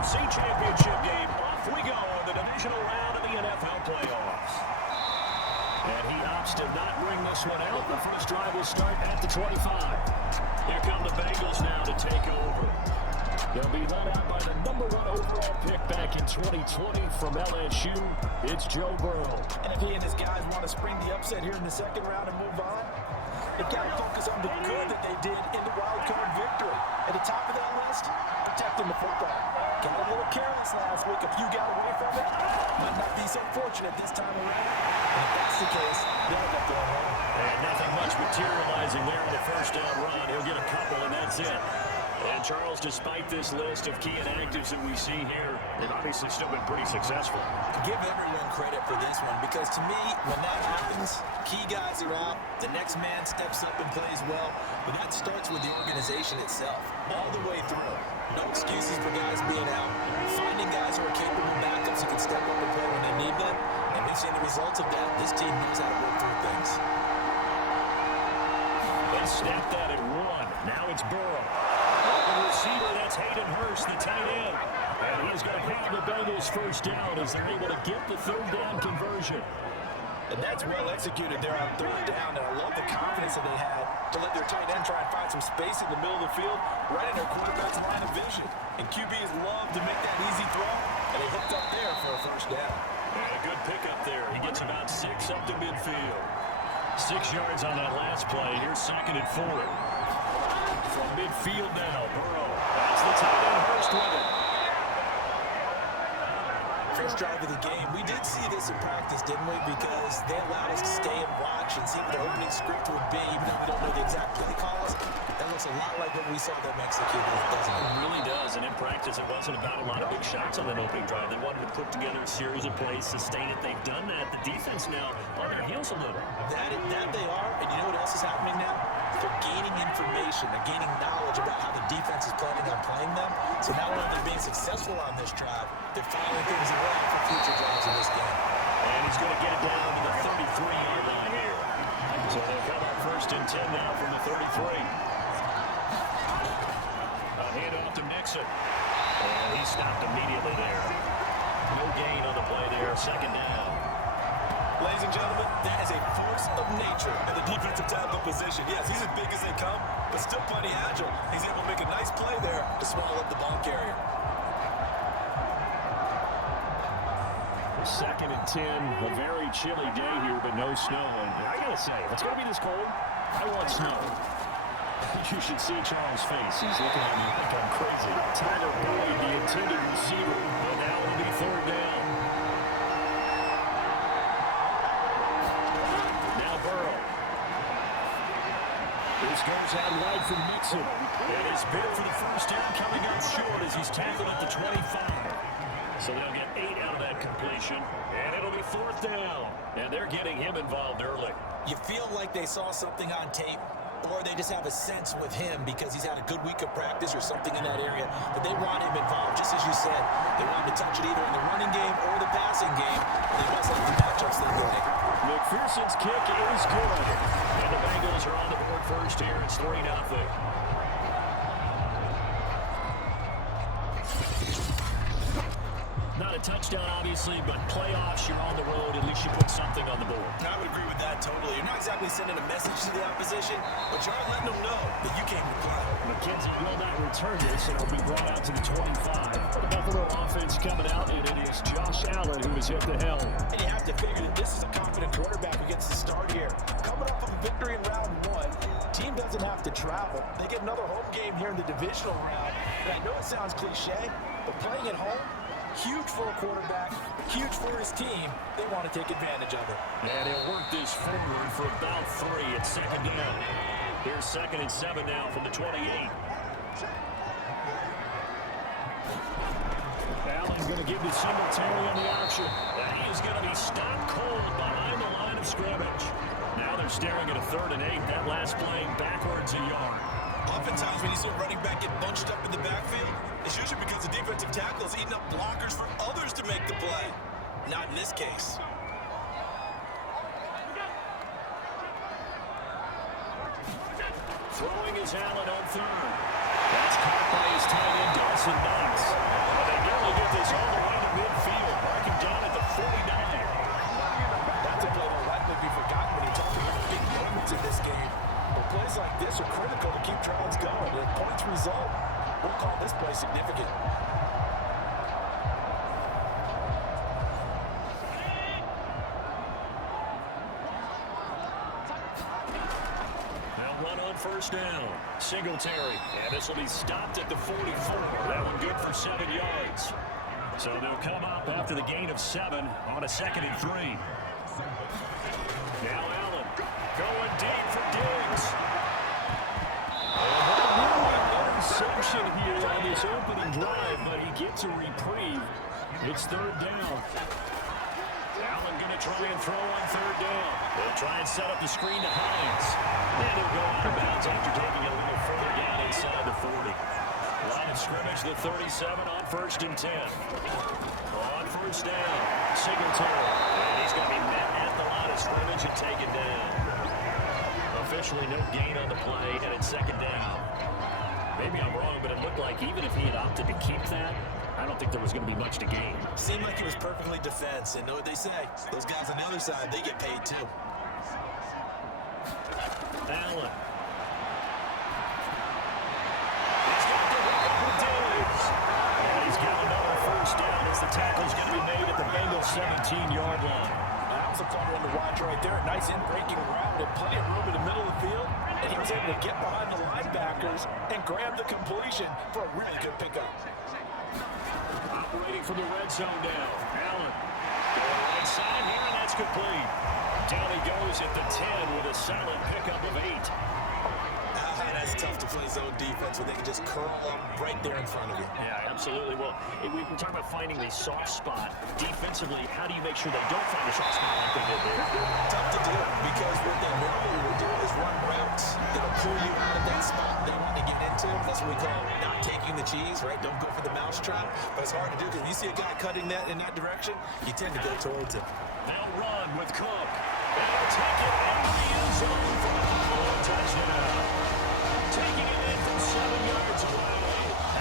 NFC Championship game. Off we go in the divisional round of the NFL playoffs. And he opts to not bring this one out. The first drive will start at the 25. Here come the Bengals now to take over. They'll be led out by the number 1 overall pick back in 2020 from LSU. It's Joe Burrow. And if he and his guys want to spring the upset here in the second round and move on, they've got to focus on the good that they did in the wild card victory. At the top of that list, protecting the football. Got a little careless last week. A few got away from it. Might not be so fortunate this time around. And if that's the case, they'll end up going home. And nothing much materializing there in the first down run. He'll get a couple, and that's it. And Charles, despite this list of key inactives that we see here, they've obviously still been pretty successful. Give everyone credit for this one, because to me, when that happens, key guys are out, the next man steps up and plays well, but that starts with the organization itself, all the way through. No excuses for guys being out. Finding guys who are capable backups who can step up and play when they need them, and we've seen the results of that. This team knows how to work through things. They snapped that at 1. Now it's Burrow. The receiver, that's Hayden Hurst, the tight end. And he's going to have the Bengals first down as they're able to get the third down conversion. And that's well executed there on third down, and I love the confidence that they had to let their tight end try and find some space in the middle of the field, right in their quarterback's line of vision. And QBs love to make that easy throw, and they hooked up there for a first down. And a good pickup there. He gets about 6 up to midfield. 6 yards on that last play. Here's 2nd and 4. From midfield now, Burrow. That's the tight end, Hurst with it. First drive of the game. We did see this in practice, didn't we? Because they allowed us to stay and watch and see what the opening script would be, even though we don't know the exact play calls. That looks a lot like what we saw them execute, doesn't it? It really does. And in practice, it wasn't about a lot of big shots on that opening drive. They wanted to put together a series of plays, sustain it. They've done that. The defense now on their heels a little. That they are. And you know what else is happening now? They're gaining information. They're gaining knowledge about how the defense is planning on playing them. So not only are they being successful on this drive, they're filing things away for future drives in this game. And he's going to get it down to the 33-yard line here. So they'll come up 1st and 10 now from the 33. A handoff to Mixon. And he stopped immediately there. No gain on the play there. 2nd down. Ladies and gentlemen, that is a force of nature in the defensive tackle position. Yes, he's as big as they come, but still plenty agile. He's able to make a nice play there to swallow up the ball carrier. 2nd and 10, a very chilly day here, but no snow. And I gotta say, if it's gonna be this cold, I want snow. You should see Charles' face. He's looking at me like I'm crazy. Tyler Boyd, the intended receiver, and now it'll be 3rd down. Now Burrow. This goes out wide from Mixon. And his bid for the first down coming up short as he's tackled at the 25. So they'll get 8 out of that completion, and it'll be 4th down. And they're getting him involved early. You feel like they saw something on tape, or they just have a sense with him because he's had a good week of practice or something in that area, but they want him involved. Just as you said, they want him to touch it either in the running game or the passing game. They must like the matchups they play. McPherson's kick is good. And the Bengals are on the board first here. It's 3-0. Not a touchdown, obviously, but playoffs, you're on the road. At least you put something on the board. I would agree with that totally. You're not exactly sending a message to the opposition, but you're letting them know that you came to play. McKenzie will not return this, and it'll be brought out to the 25. The Buffalo offense coming out, and it is Josh Allen who has hit the helm. And you have to figure that this is a confident quarterback who gets the start here. Coming up from a victory in round 1, team doesn't have to travel. They get another home game here in the divisional round. And I know it sounds cliche, but playing at home, huge for a quarterback, huge for his team. They want to take advantage of it. And he'll work this forward for about 3 at 2nd down. Here's 2nd and 7 now from the 28. Allen going to give the Singletary on the option. And he is going to be stopped cold behind the line of scrimmage. Now they're staring at a 3rd and 8. That last play backwards a yard. Oftentimes when you see a running back get bunched up in the backfield, it's usually because the defensive tackle is eating up blockers for others to make the play. Not in this case. Throwing is Allen on 3rd. That's caught by his tight end, Dawson Knox. They get this all the way to midfield, marking down at the 49. That's a play that will likely be forgotten when you talk about big moments in this game. But plays like this are critical to keep drives going. If points result, we'll call this play significant. First down, Singletary, and this will be stopped at the 44. That one good for 7 yards. So they'll come up after the gain of 7 on a 2nd and 3. Now Allen going deep for Diggs. And interception here on this opening drive, but he gets a reprieve. It's 3rd down. Allen going to try and throw on 3rd down. They'll try and set up the screen to Hines. And he'll go out of bounds after taking a little further down inside the 40. Line of scrimmage, the 37 on 1st and 10. On 1st down, Singletary. And he's going to be met at the line of scrimmage and taken down. Officially no gain on the play, and it's 2nd down. Maybe I'm wrong, but it looked like even if he had opted to keep that, I don't think there was going to be much to gain. Seemed like it was perfectly defense, and know what they say. Those guys on the other side, they get paid too. Allen. He's got the hook over Diggs. And he's got another 1st down as the tackle's going to be made at the Bengals 17-yard line. That was a fun one to watch right there. Nice in-breaking route and plenty of room in the middle of the field. And he was able to get behind the linebackers and grab the completion for a really good pickup. Operating from the red zone now. Allen. Right side here, and that's complete. Down he goes at the 10 with a solid pickup of 8. That's tough to play zone defense when they can just curl up right there in front of you. Yeah, absolutely. Well, we can talk about finding the soft spot. Defensively, how do you make sure they don't find a soft spot like they did there? Tough to do because what they normally will do is run routes that'll pull you out of that spot they want to get into. That's what we call not taking the cheese, right? Don't go for the mousetrap. But it's hard to do because when you see a guy cutting that in that direction, you tend to go towards it. They'll run with Cook. And they'll take it into the end zone for a touchdown. Taking it in from 7 yards away,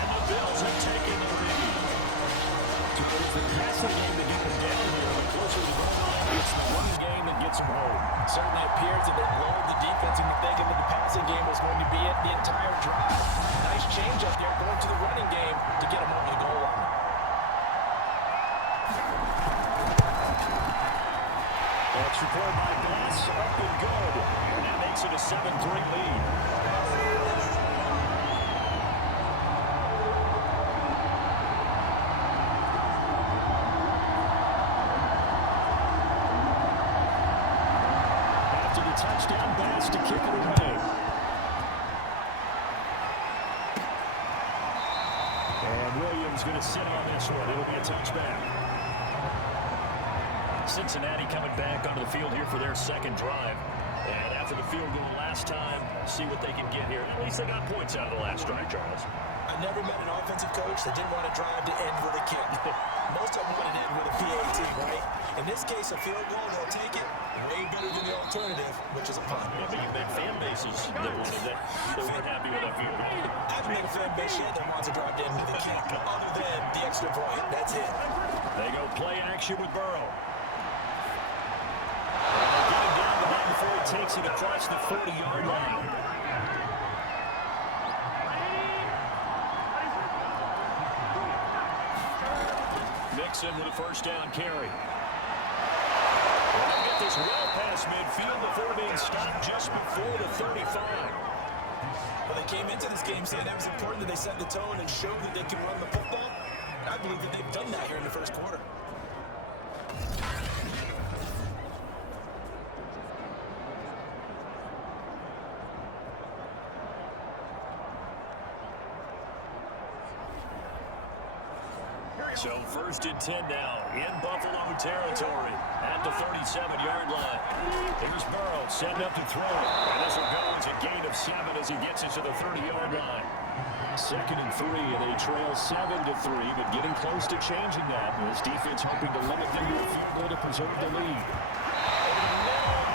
and the Bills have taken the lead. So it's the passing game that get them down here, but closer to the goal, it's the running game that gets them home. Certainly appears that they've lowered the defense into thinking that the passing game was going to be it the entire drive. Nice change up there going to the running game to get them over the goal line. Extra point by Glass, up and good. And that makes it a 7-3 lead. Touchdown pass to kick it away. And Williams going to sit on this one. It'll be a touchback. Cincinnati coming back onto the field here for their 2nd drive. And after the field goal last time, see what they can get here. At least they got points out of the last drive, Charles. I never met an offensive coach that didn't want to drive to end with a kick. Most of them want to end with a PAT, right? In this case, a field goal, they'll take it. Way better than the alternative, which is a punt. Yeah, but you've been fan bases that wanted that. They weren't happy with that field goal. I haven't been a fan base yet that wants to drive to end with a kick, other than the extra point. That's it. They go play action with Burrow. Getting down the line before he takes it across the 40-yard line. Mixon with a 1st down carry. They'll get this well past midfield before being stopped just before the 35. Well, they came into this game saying that was important that they set the tone and showed that they can run the football. I believe that they've done that here in the 1st quarter. So 1st and 10 now in Buffalo territory at the 37-yard line. Here's Burrow setting up to throw. And this will go as a gain of 7 as he gets it to the 30-yard line. 2nd and 3, and they trail 7-3, but getting close to changing that. This defense hoping to limit them to a field goal to preserve the lead.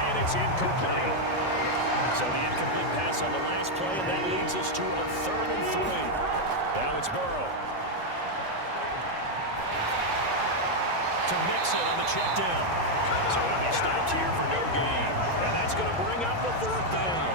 And it's incomplete. So the incomplete pass on the last play, and that leads us to a 3rd and 3. Now it's Burrow. check down. So he stopped here for no gain. And that's going to bring up the third down.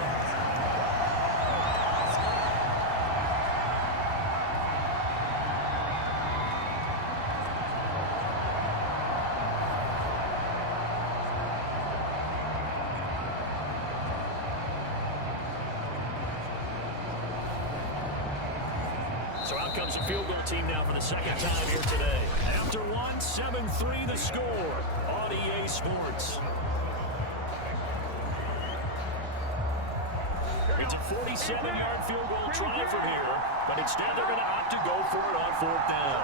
So out comes a field goal team now for the second time here today. After one, 7-3 the score on EA Sports. It's a 47-yard field goal try from here, but instead they're going to opt to go for it on fourth down.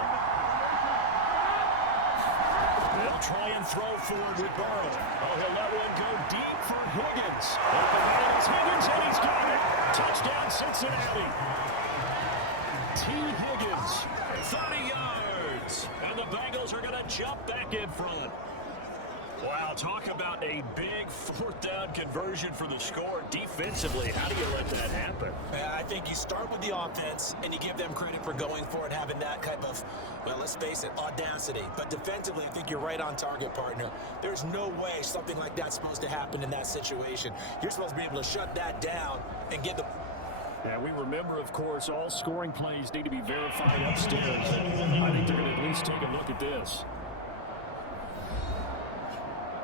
They'll try and throw forward with Burrow. Oh, he'll let one go deep for Higgins. It's Higgins, and he's got it. Touchdown, Cincinnati. T. Higgins, 30 yards, and the Bengals are going to jump back in front. Wow, talk about a big fourth down conversion for the score. Defensively, how do you let that happen? I think you start with the offense, and you give them credit for going for it, having that type of, well, let's face it, audacity. But defensively, I think you're right on target, partner. There's no way something like that's supposed to happen in that situation. You're supposed to be able to shut that down and get the... Yeah, we remember, of course, all scoring plays need to be verified upstairs. I think they're going to at least take a look at this.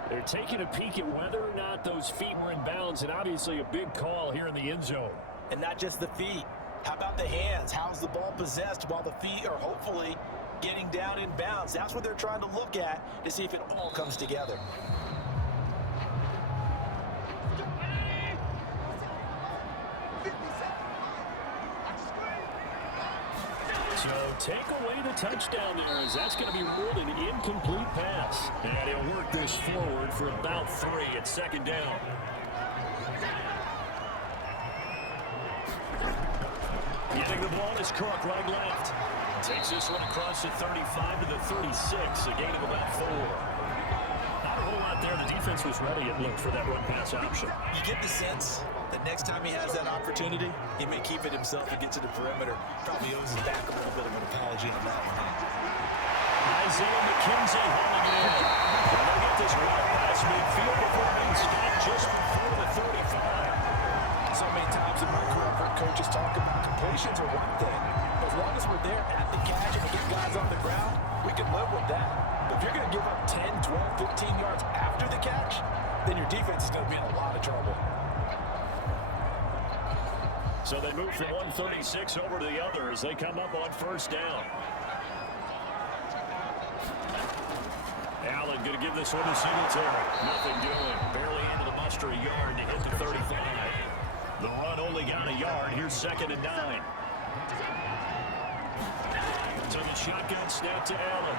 They're taking a peek at whether or not those feet were in bounds, and obviously a big call here in the end zone. And not just the feet. How about the hands? How's the ball possessed while the feet are hopefully getting down in bounds? That's what they're trying to look at to see if it all comes together. So take away the touchdown there, as that's going to be ruled an incomplete pass. And he'll work this forward for about 3 at second down. Getting the ball is Cook, right left. Takes this one across the 35 to the 36, a gain of about 4. Not a whole lot there. The defense was ready, it looked, for that run pass option. You get the sense that next time he has that opportunity, he may keep it himself and get to the perimeter. Probably owes his back a little bit of an apology on that one. Isaiah McKenzie holding it in. And they'll get this right past midfield before being stopped just before the 35. So many times in my career, I've heard coaches talk about completions are one thing. As long as we're there at the catch and we get guys on the ground, we can live with that. But if you're going to give up 10, 12, 15 yards after the catch, then your defense is going to be in a lot of trouble. So they move from 136 over to the other as they come up on first down. Allen going to give this one to Singletary. Nothing doing. Barely into the muster a yard to hit the 35. The run only got a yard. Here's 2nd and 9. Took a shotgun snap to Allen.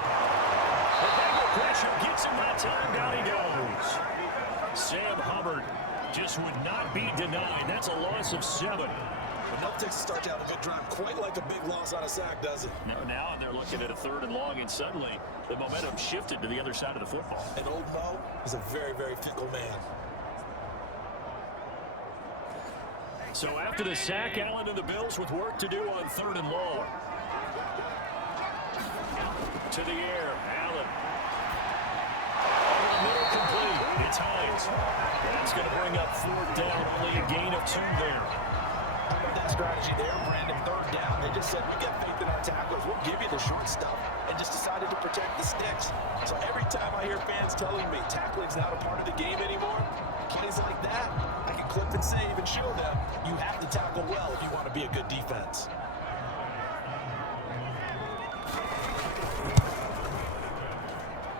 The Bengal pressure gets him that time. Down he goes. Sam Hubbard just would not be denied. That's a loss of 7. But no takes to start to have a good drive, quite like a big loss on a sack, does it? Now they're looking at a 3rd and long, and suddenly the momentum shifted to the other side of the football. And old Mo is a very, very fickle man. So after the sack, Allen and the Bills with work to do on 3rd and long. To the air, Allen. Middle complete. It's Hines. That's going to bring up 4th down, only a gain of 2 there. How about that strategy there, Brandon? 3rd down. They just said, we got faith in our tacklers. We'll give you the short stuff, and just decided to protect the sticks. So every time I hear fans telling me tackling's not a part of the game anymore, plays like that, I can clip and save and show them you have to tackle well if you want to be a good defense.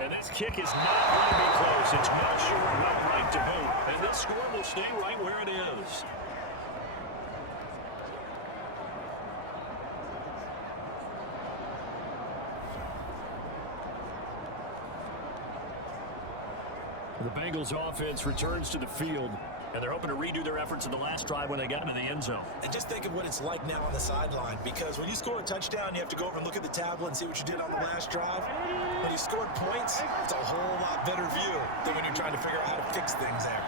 And this kick is not going to be close. It's not sure what right to boot. And this score will stay right where it is. The Bengals offense returns to the field, and they're hoping to redo their efforts in the last drive when they got into the end zone. And just think of what it's like now on the sideline, because when you score a touchdown, you have to go over and look at the tablet and see what you did on the last drive. When you scored points, it's a whole lot better view than when you're trying to figure out how to fix things there.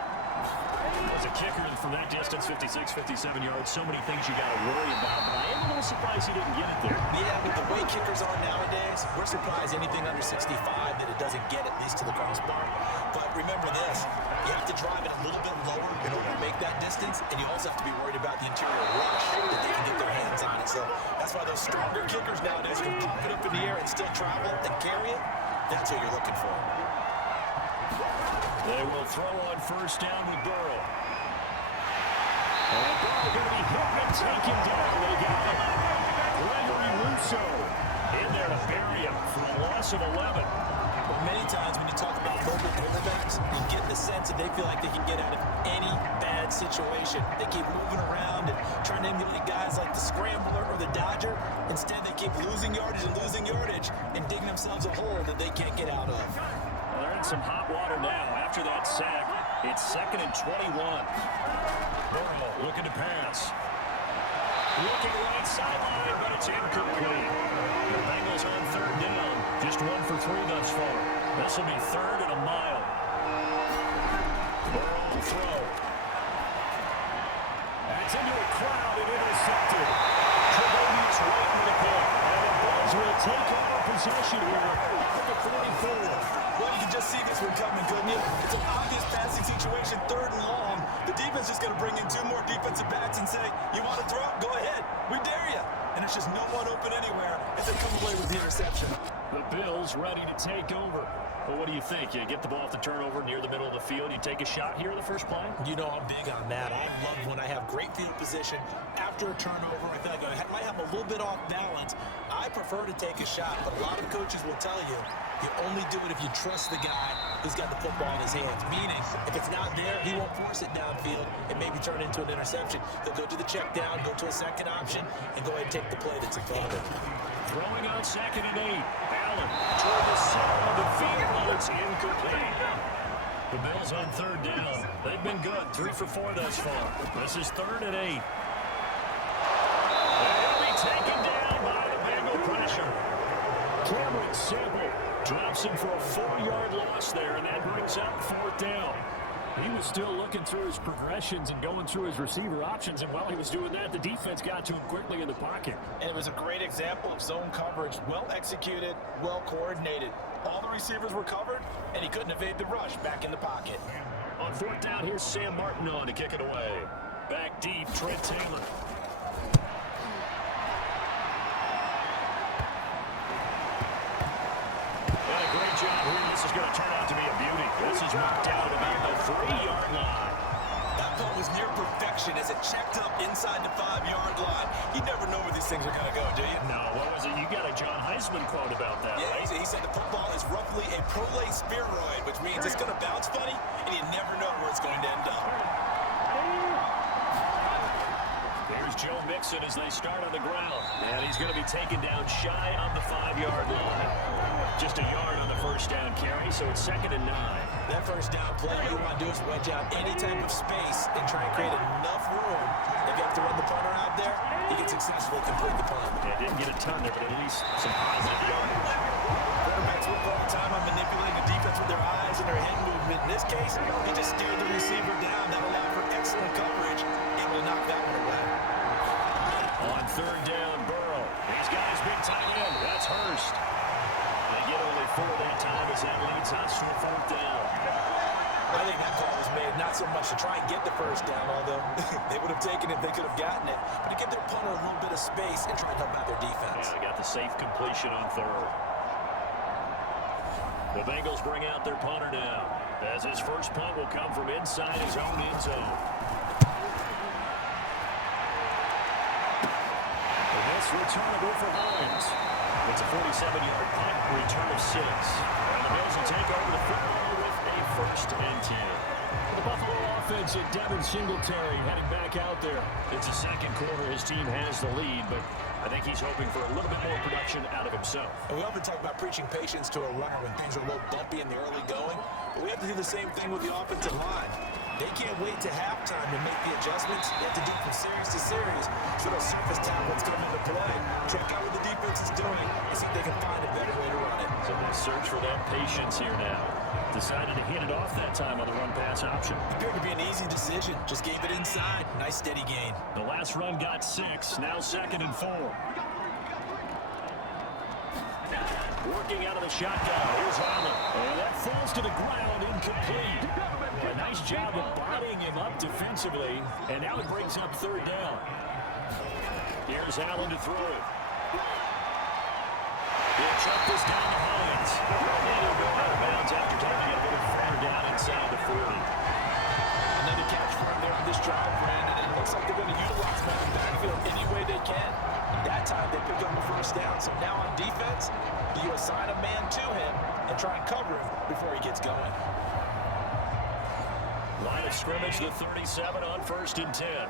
As a kicker from that distance, 56, 57 yards, so many things you got to worry about. But I am a little surprised he didn't get it there. Yeah, with the way kickers are nowadays, we're surprised anything under 65 that it doesn't get at least to the crossbar. But remember this, you have to drive it a little bit lower in order to make that distance, and you also have to be worried about the interior rush that they can get their hands on it. So that's why those stronger kickers nowadays can pop it up in the air and still travel and carry it. That's what you're looking for. They will throw on first down with Burrow. And Burrow going to be hit and taken down. They got him. Gregory Rousseau in there to bury him for a loss of 11. But many times when you talk about mobile quarterbacks, you get the sense that they feel like they can get out of any bad situation. They keep moving around and trying to emulate guys like the Scrambler or the Dodger. Instead, they keep losing yardage and digging themselves a hole that they can't get out of. Well, they're in some hot water now after that sack. It's 2nd and 21. Burrow looking to pass. Looking right sideline, but it's incomplete. The Bengals on 3rd down. Just 1 for 3 thus far. This will be 3rd and a mile. Burrow will throw. That's into a crowd and intercepted. Tre'Davious right into the pick. And the Bills will take over possession here at the 44. Well, you can just see this one coming, couldn't you? It's an obvious passing situation, 3rd and long. The defense is going to bring in 2 more defensive backs and say, you want to throw? Go ahead. We dare you. And there's just no one open anywhere as they come away with the interception. The Bills ready to take over. Well, what do you think? You get the ball at the turnover near the middle of the field. You take a shot here in the first play? You know I'm big on that. I love when I have great field position after a turnover. I feel like I might have a little bit off balance. I prefer to take a shot, but a lot of coaches will tell you you only do it if you trust the guy who's got the football in his hands. Meaning, if it's not there, he won't force it downfield and maybe turn it into an interception. He'll go to the check down, go to a second option, and go ahead and take the play that's in front of him. Throwing on 2nd and 8. Allen toward the center of the field. It's incomplete. The Bills on 3rd down. They've been good. 3 for 4 thus far. This is 3rd and 8. They'll be taken down by the Bengal pressure. Cameron Sample drops him for a 4-yard loss there, and that brings up 4th down. He was still looking through his progressions and going through his receiver options, and while he was doing that, the defense got to him quickly in the pocket. And it was a great example of zone coverage. Well executed, well coordinated. All the receivers were covered, and he couldn't evade the rush back in the pocket. On 4th down, here's Sam Martin on to kick it away. Back deep, Trent Taylor. Great job here. This is going to turn out to be a beauty. This is marked out to be the 3-yard line. That punt was near perfection as it checked up inside the 5-yard line. You never know where these things are going to go, do you? No, what was it? You got a John Heisman quote about that, yeah, right? He said the football is roughly a prolate spheroid, which means it's going to bounce funny, and you never know where it's going to end up. There's Joe Mixon as they start on the ground. And he's going to be taken down shy on the 5-yard line. Just a yard on the first down carry, so it's 2nd and 9. That first down play, what you want to do is wedge out any type of space and try and create enough room. If you have to run the punter out there, he can successfully complete the punt. Yeah, didn't get a ton there, but at least some positive yardage. Quarterbacks work all the time on manipulating the defense with their eyes and their head movement. In this case, he just steered the receiver down. That allowed for excellent coverage and will knock that one away. On 3rd down, Burrow. He's got his big tight end. That's Hurst. They get only 4 that time as that leads us to a 4th down. I think that call was made not so much to try and get the first down, although they would have taken it if they could have gotten it, but to give their punter a little bit of space and try and help out their defense. Yeah, they got the safe completion on 3rd. The Bengals bring out their punter now, as his first punt will come from inside his own end zone. The next returnable for Hines. It's a 47-yard punt, return of 6. And the Bills will take over the football with a 1st and 10. The Buffalo offense and Devin Singletary heading back out there. It's the 2nd quarter. His team has the lead, but I think he's hoping for a little bit more production out of himself. And we often talk about preaching patience to a runner when things are a little bumpy in the early going, but we have to do the same thing with the offensive line. They can't wait to halftime to make the adjustments. They have to do it from series to series. So those surface tackles come into play. Check out what the defense is doing and see if they can find a better way to run it. So they search for that patience here now. Decided to hit it off that time on the run-pass option. Appeared to be an easy decision. Just gave it inside. Nice steady gain. The last run got 6. Now 2nd and 4. Working out of the shotgun. Here's Allen. And that falls to the ground, incomplete. A nice job of bodying him up defensively. And now it brings up 3rd down. Here's Allen to throw it. He'll chuck this down to Hines. And he'll go out of bounds after taking it a little further down inside the 40. Another catch for him there on this drive, Brandon. It looks like they're going to utilize him on the backfield any way they can. That time they picked up the 1st down. So now on defense, you assign a man to him and try and cover him before he gets going. Line of scrimmage, the 37 on 1st and 10.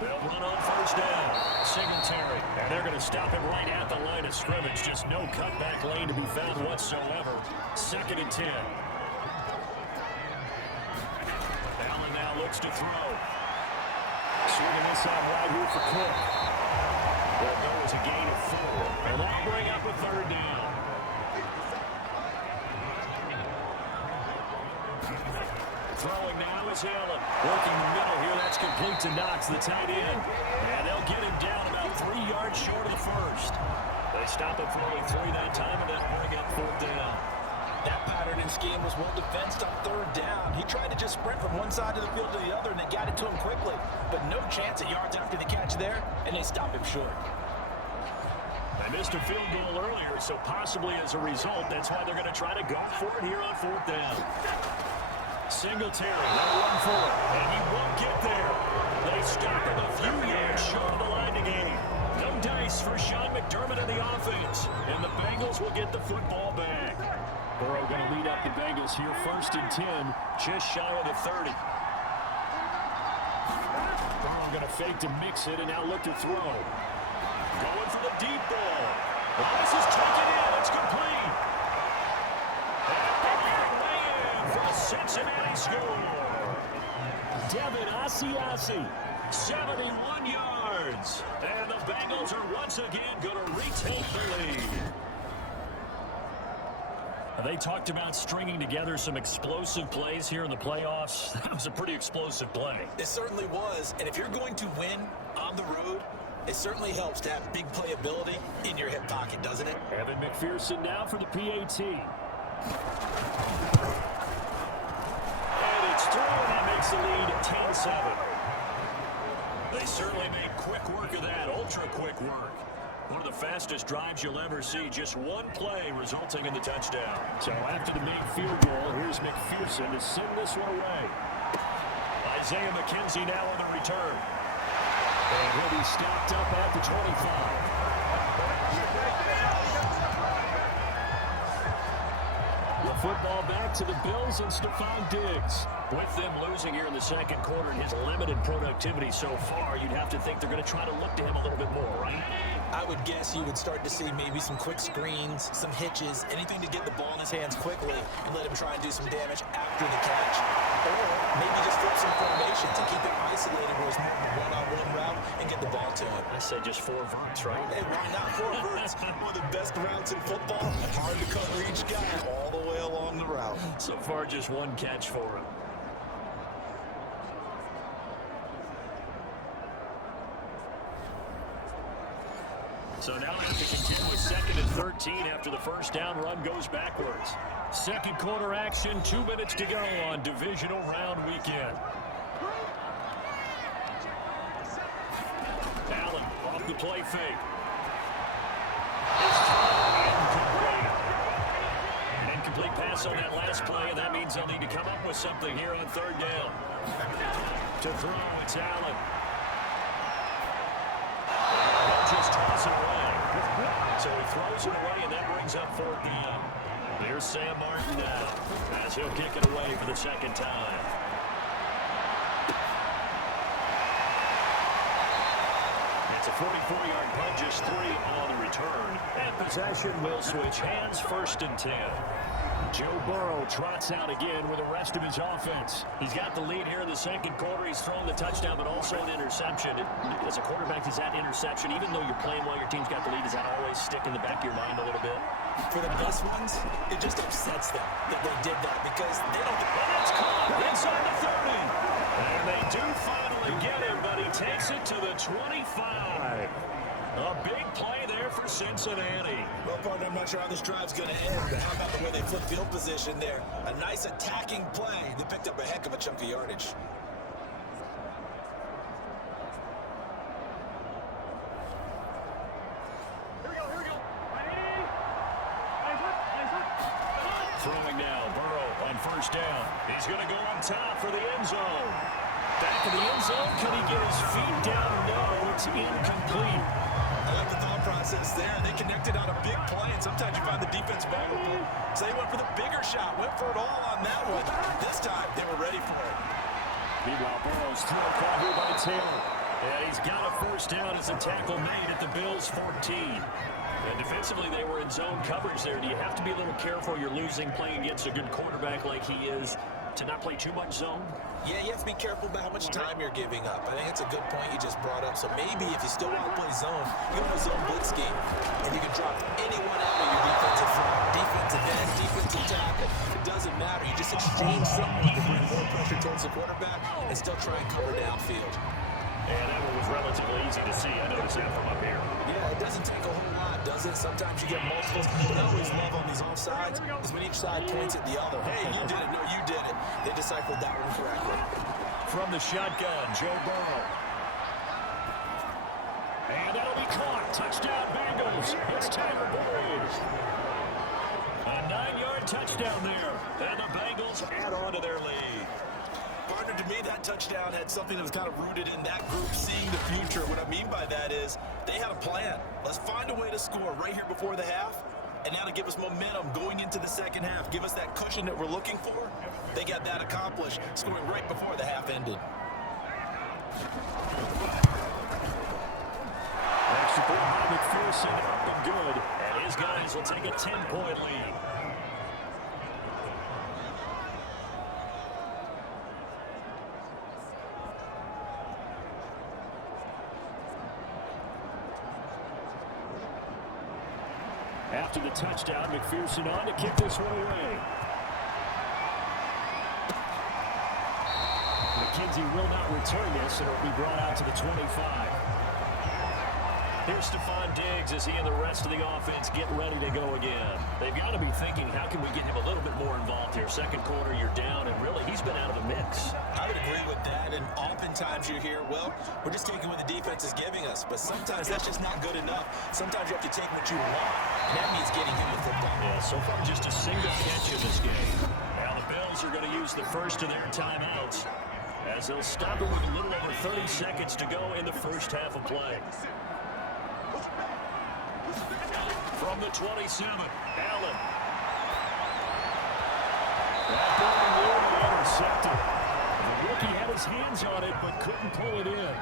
They'll run on 1st down. Singletary. And they're going to stop him right at the line of scrimmage. Just no cutback lane to be found whatsoever. 2nd and 10. Allen now looks to throw. Swinging this out wide here for Cook. Well, there was a gain of 4. And that'll bring up a 3rd down. Throwing now is Allen. Working the middle here. That's complete to Knox, the tight end. And they'll get him down about 3 yards short of the 1st. They stop it for only 3 that time, and then bring up 4th down. That pattern and scheme was well defensed on 3rd down. He tried to just sprint from one side of the field to the other, and they got it to him quickly. But no chance at yards after the catch there, and they stop him short. They missed a field goal earlier, so possibly as a result, that's why they're going to try to go for it here on 4th down. Singletary, they'll run for it, and he won't get there. They stop him a few yards short of the line to gain. No dice for Sean McDermott and the offense, and the Bengals will get the football back. Burrow going to lead up the Bengals here, 1st and 10, just shy of the 30. Burrow going to fake to mix it, and now look to throw. Going for the deep ball. Well, this is taken in. It's complete. The Cincinnati score. Devin Asiasi, 71 yards. And the Bengals are once again going to retake the lead. They talked about stringing together some explosive plays here in the playoffs. That was a pretty explosive play. It certainly was. And if you're going to win on the road, it certainly helps to have big playability in your hip pocket, doesn't it? Evan McPherson now for the PAT. That makes the lead 10-7. They certainly made quick work of that, ultra-quick work. One of the fastest drives you'll ever see, just one play resulting in the touchdown. So after the big field goal, here's McPherson to send this one away. Isaiah McKenzie now on the return. And he'll be stopped up at the 25. Football back to the Bills and Stephon Diggs. With them losing here in the 2nd quarter and his limited productivity so far, you'd have to think they're going to try to look to him a little bit more, right? I would guess you would start to see maybe some quick screens, some hitches, anything to get the ball in his hands quickly and let him try and do some damage after the catch. Or maybe just flip some formations and keep it isolated where it's more of a one-on-one route and get the ball to him. I said just 4 verts, right? Hey, why not 4 verts? One of the best routes in football. Hard to cover each guy all the way along the route. So far, just 1 catch for him. So now they have to continue with 2nd and 13 after the 1st down run goes backwards. 2nd quarter action, 2 minutes to go on Divisional round weekend. Allen off the play fake. Incomplete pass on that last play, and that means they'll need to come up with something here on 3rd down. To throw, it's Allen. Just toss it away. So he throws it away, and that brings up 4th down. There's Sam Martin now, as he'll kick it away for the 2nd time. It's a 44-yard punt, just 3 on the return. And possession will switch hands, 1st and 10. Joe Burrow trots out again with the rest of his offense. He's got the lead here in the second quarter. He's thrown the touchdown, but also an interception. As a quarterback, does that interception, even though you're playing while your team's got the lead, does that always stick in the back of your mind a little bit? For the best ones, it just upsets them that they did that because they don't. And it's caught inside the 30. And they do finally get him, but he takes it to the 25. A big play there for Cincinnati. Well, partner, I'm not sure how this drive's going to end, but how about the way they flip field position there? A nice attacking play. They picked up a heck of a chunk of yardage. Throwing now, Burrow on first down. He's going to go on top for the end zone. Back in the end zone, can he get his feet down? No, it's incomplete. I like the thought process there. They connected on a big play, and sometimes you find the defense vulnerable. So they went for the bigger shot, went for it all on that one. This time, they were ready for it. Meanwhile, Burrow's throw caught here by Taylor. And he's got a first down as a tackle made at the Bills' 14. And defensively, they were in zone coverage there. Do you have to be a little careful? You're losing playing against a good quarterback like he is to not play too much zone? Yeah, you have to be careful about how much time you're giving up. I think that's a good point you just brought up. So maybe if you still want to play zone, you have a zone blitz game. And you can drop anyone out of your defensive front, defensive end, defensive tackle. It doesn't matter. You just exchange someone to bring more pressure towards the quarterback and still try and cover downfield. And that one was relatively easy to see. I noticed that from up here. Yeah, it doesn't take a whole lot, does it? Sometimes you get multiples. What I always love on these offsides is when each side points at the other. Hey, you did it. No, you did it. They deciphered that one correctly. From the shotgun, Joe Burrow. And that'll be caught. Touchdown, Bengals. It's Tyler Boyd. A 9-yard touchdown there. And the Bengals add on to their lead. Partner, to me, that touchdown had something that was kind of rooted in that group seeing the future. What I mean by that is they had a plan. Let's find a way to score right here before the half, and now to give us momentum going into the second half, give us that cushion that we're looking for. They got that accomplished, scoring right before the half ended. Extra point by McPherson, up and good. And his guys will take a 10-point lead. After the touchdown, McPherson on to kick this one away. McKenzie will not return this, and it will be brought out to the 25. Here's Stephon Diggs as he and the rest of the offense get ready to go again. They've got to be thinking, how can we get him a little bit more involved here? Second quarter, you're down, and really, he's been out of the mix. I would agree with that, and oftentimes you're here, well, we're just taking what the defense is giving us, but sometimes that's just not good enough. Sometimes you have to take what you want, and that means getting him the football. Yeah, so far just a single catch in this game. Now the Bills are going to use the first of their timeouts as they'll stop it with a little over 30 seconds to go in the first half of play. From the 27, Allen. That ball nearly intercepted. The rookie had his hands on it, but couldn't pull it in.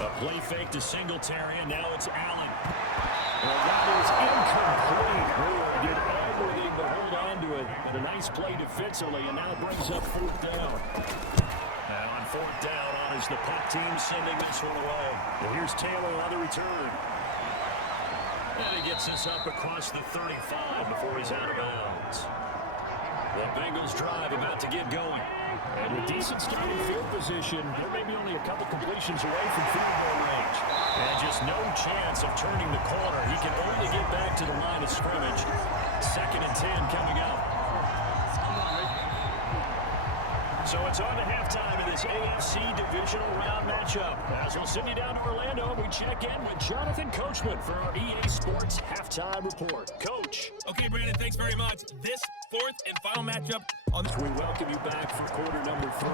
A play fake to Singletary, and now it's Allen. Well, that is incomplete. Brewer did everything but hold on to it. And a nice play defensively, and now brings up fourth down. And on fourth down, honors the punt team sending this one away. And here's Taylor on the return. And he gets this up across the 35 before he's out of bounds. The Bengals drive about to get going. And with decent starting field position, they're maybe only a couple completions away from field goal range. And just no chance of turning the corner. He can only get back to the line of scrimmage. 2nd and 10 coming up. So it's on to halftime in this AFC Divisional round matchup. As we'll send you down to Orlando, we check in with Jonathan Coachman for our EA Sports Halftime Report. Coach. Okay, Brandon, thanks very much. This fourth and final matchup on We welcome you back for quarter number 3.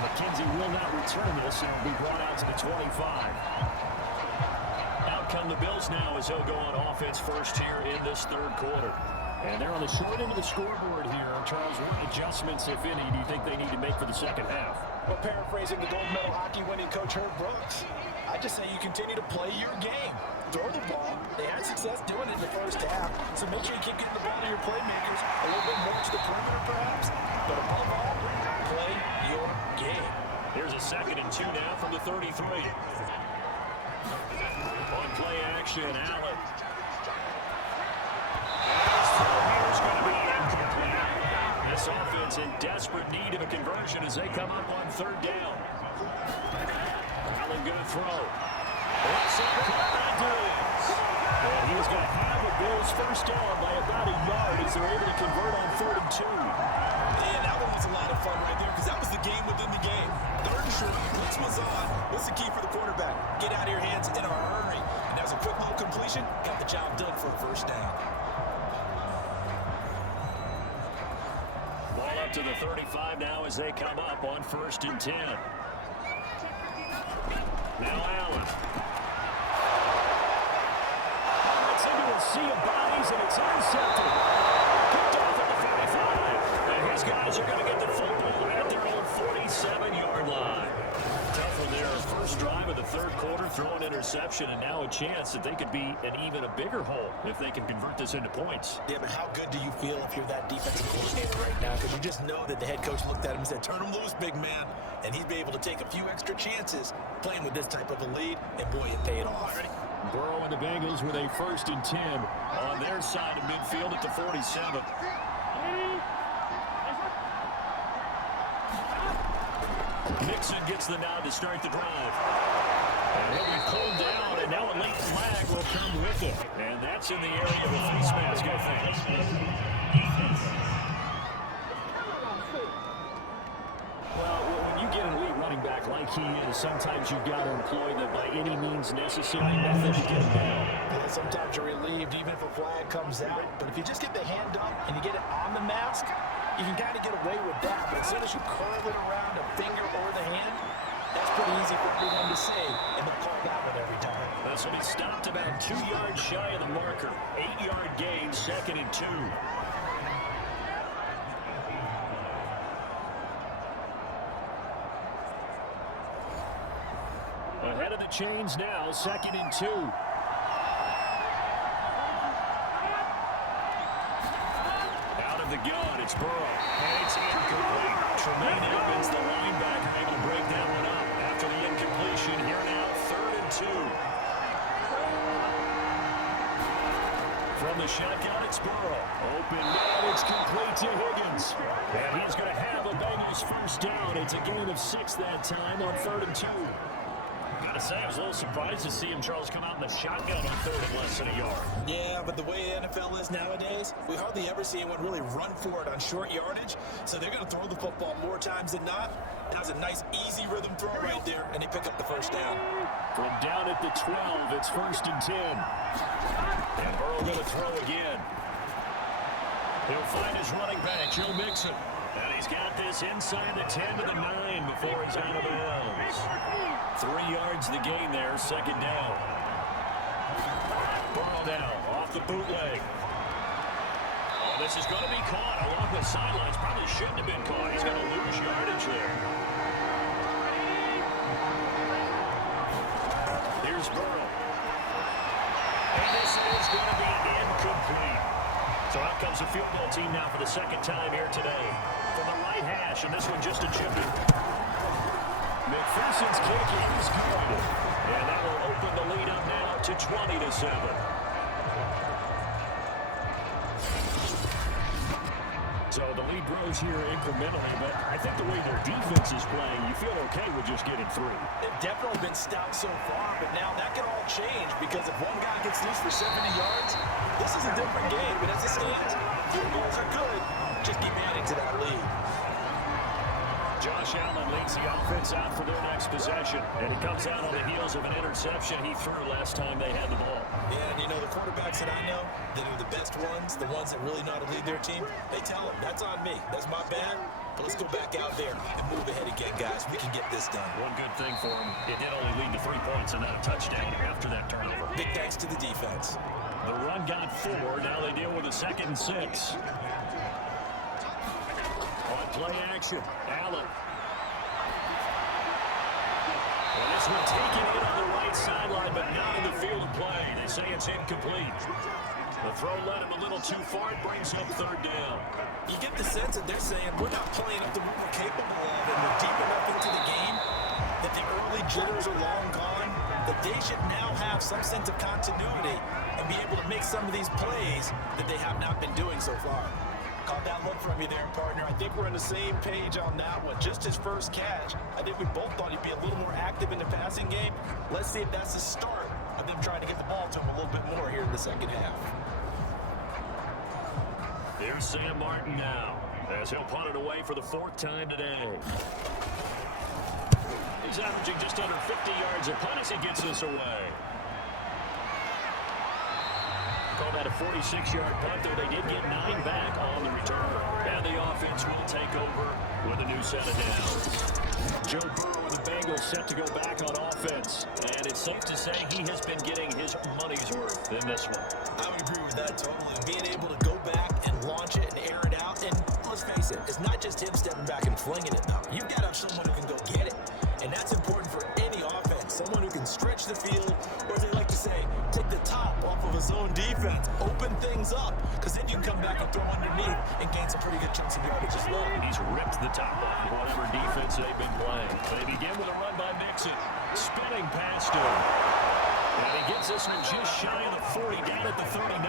McKenzie will not return this and will be brought out to the 25. Out come the Bills now as they'll go on offense first here in this third quarter. And they're on the short end of the scoreboard here. Charles, what adjustments, if any, do you think they need to make for the second half? Well, paraphrasing the gold medal hockey winning coach Herb Brooks, I just say you continue to play your game. Throw the ball. They had success doing it in the first half, so make sure you keep getting the ball to your playmakers, a little bit more to the perimeter perhaps, but above all, play your game. Here's a 2nd and 2 now from the 33. On play action, Allen. His throw here is going to be incomplete. This offense in desperate need of a conversion as they come up on 3rd down. Allen going to throw. Left side, that is. And he is going to have the Bills' first down by about a yard as they're able to convert on 3rd and 2. Man, that one was a lot of fun right there because that was the game within the game. 3rd and short, blitz was on. What's the key for the quarterback? Get out of your hands in a hurry. And that was a quick little completion. Got the job done for a first down. Ball up to the 35 now as they come up on 1st and 10. Now Allen. It's into a sea of bodies, and it's intercepted. Picked off at the 45. And his guys are going to get the football at their own 47-yard line. Tough one there. First drive of the 3rd quarter, throw an interception, and now a chance that they could be an even a bigger hole if they can convert this into points. Yeah, but how good do you feel if you're that defensive coordinator right now? Because you just know that the head coach looked at him and said, turn him loose, big man. And he'd be able to take a few extra chances playing with this type of a lead, and boy, it paid off. Burrow and the Bengals with a 1st and 10 on their side of midfield at the 47. Mixon gets the nod to start the drive. And he'll be pulled down, and now a late flag will come with it. And that's in the area of the face mask, I think. Well, when you get an elite running back like he is, sometimes you've got to employ the by any means necessary method to get him down. Yeah, sometimes you're relieved even if a flag comes out. But if you just get the hand up and you get it on the mask, you can kind of get away with that. But as soon as you curl it around a finger or the hand, that's pretty easy for everyone to say, and they'll call that one every time. This will be stopped about 2 yards shy of the marker. 8-yard gain, 2nd and 2. Ahead of the chains now, 2nd and 2. Out of the gun, it's Burrow. And it's incomplete. Tremaine Edmonds, the linebacker, able to break that one up. After the incompletion, here now, 3rd and 2. From the shotgun, it's Burrow. Open man, it's complete to Higgins. And he's going to have a Bengals first down. It's a gain of 6 that time on 3rd and 2. Gotta say, I was a little surprised to see him, Charles, come out in the shotgun on 3rd and less than a yard. Yeah, but the way the NFL is nowadays, we hardly ever see anyone really run for it on short yardage, so they're going to throw the football more times than not. That was a nice, easy rhythm throw right there, and they pick up the first down. From down at the 12, it's 1st and 10. And Burrow going to throw again. He'll find his running back, Joe Mixon. And he's got this inside the 10 to the 9 before he's out of bounds. 3 yards the gain there, 2nd down. Burrow now, off the bootleg. Oh, this is going to be caught along the sidelines. Probably shouldn't have been caught. He's going to lose yardage there. Here's Burrow. And this is going to be incomplete. So out comes the field goal team now for the 2nd time here today. From the right hash, and this one just a chip in. McPherson's kick is good. And that will open the lead up now to 20-7. So the lead grows here incrementally, but I think the way their defense is playing, you feel okay with just getting 3. They've definitely been stout so far, but now that can all change because if one guy gets loose for 70 yards, this is a different game. But as it stands, field goals are good. Just keep adding to that lead. Josh Allen leads the offense out for their next possession, and it comes out on the heels of an interception he threw last time they had the ball. Yeah, and you know, the quarterbacks that I know that are the best ones, the ones that really know how to lead their team, they tell them, that's on me. That's my bad. But let's go back out there and move ahead again, guys. We can get this done. One good thing for him, it did only lead to 3 points and not a touchdown after that turnover. Big thanks to the defense. The run got 4. Now they deal with a 2nd and 6. On play action, Allen. And this one taken in on the right sideline, but not in the field of play. They say it's incomplete. The throw led him a little too far. It brings up third down. You get the sense that they're saying we're not playing up to what we're capable of, and we're deep enough into the game that the early jitters are long gone, that they should now have some sense of continuity and be able to make some of these plays that they have not been doing so far. Caught that look from you there, partner. I think we're on the same page on that one. Just his first catch, I think we both thought he'd be a little more active in the passing game. Let's see if that's the start of them trying to get the ball to him a little bit more here in the second half. There's Sam Martin now, as he'll punt it away for the fourth time today. He's averaging just under 50 yards a punt as he gets this away. Call that a 46-yard punt, though they did get 9 back on the return. And the offense will take over with a new set of downs. Joe Burrow and the Bengals set to go back on offense. And it's safe to say he has been getting his money's worth in this one. I would agree with that totally. Being able to go back and launch it and air it out. And let's face it, it's not just him stepping back and flinging it, though. You've got to have someone who can go get it. And that's important for any offense. Someone who can stretch the field, or as they like to say, take the top off of a zone defense, open things up, because then you can come back and throw underneath and gain some pretty good chunks of yardage as well. He's ripped the top off of whatever defense they've been playing. They begin with a run by Mixon, spinning past him. And he gets this one just shy of the 40, down at the 39.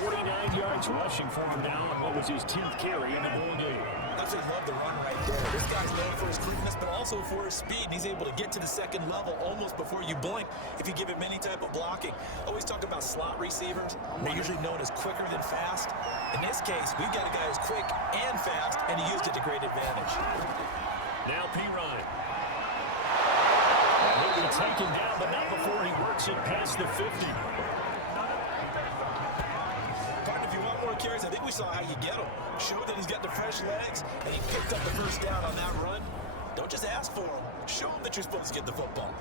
49 yards rushing for him now, and what was his 10th carry in the ball game. I just love the run right there. This guy's known for his quickness, but also for his speed. He's able to get to the second level almost before you blink if you give him any type of blocking. I always talk about slot receivers. They're usually known as quicker than fast. In this case, we've got a guy who's quick and fast, and he used it to great advantage. Now P. Ryan. And he'll be taken down, but not before he works it past the 50. Carries, I think we saw how you get him. Show that he's got the fresh legs, and he picked up the first down on that run. Don't just ask for him. Show him that you're supposed to get the football.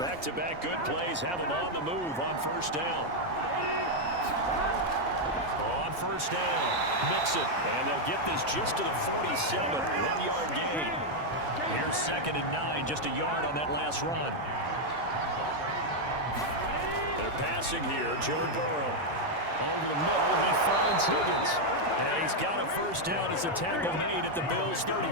Back-to-back good plays have him on the move on first down. On first down, mix it, and they'll get this just to the 47, 1-yard gain. Here's 2nd and 9, just a yard on that last run. Passing here, Joe Burrow. Over the middle, he finds Higgins. And he's got a first down as a tackle made at the Bills' 35.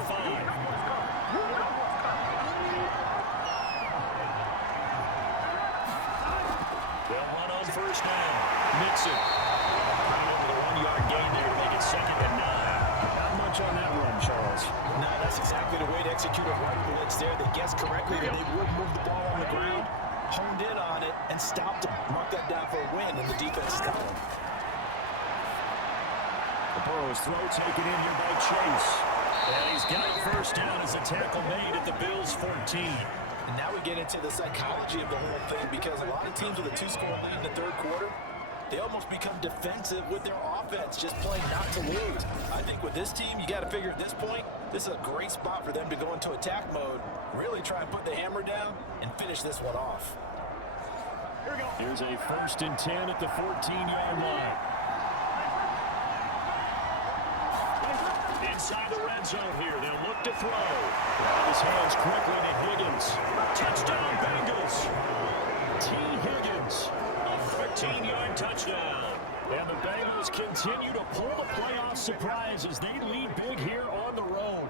They'll run on first down. Mixon. Right over the 1-yard gain there to make it 2nd and 9. Not much on that run, Charles. No, that's exactly the way to execute a right blitz there. They guessed correctly that they would move the ball on the ground. Honed in on it and stopped him. Mark that down for a win, and the defense stopped him. The Burrow's throw taken in here by Chase. And he's got it first down as a tackle made at the Bills' 14. And now we get into the psychology of the whole thing, because a lot of teams with a 2-score lead in the third quarter, they almost become defensive with their offense, just playing not to lose. I think with this team, you got to figure at this point, this is a great spot for them to go into attack mode, really try and put the hammer down and finish this one off. Here's a 1st and 10 at the 14-yard line. Inside the red zone here. They'll look to throw. Out his hands quickly to Higgins. Touchdown, Bengals. T. Higgins. A 13-yard touchdown. And the Bengals continue to pull the playoff surprise as they lead big here on the road.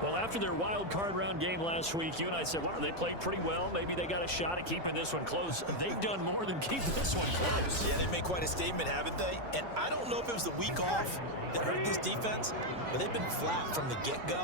Well, after their wild card round game last week, you and I said, well, they played pretty well. Maybe they got a shot at keeping this one close. They've done more than keep this one close. Yeah, they made quite a statement, haven't they? And I don't know if it was the week off that hurt this defense, but they've been flat from the get-go.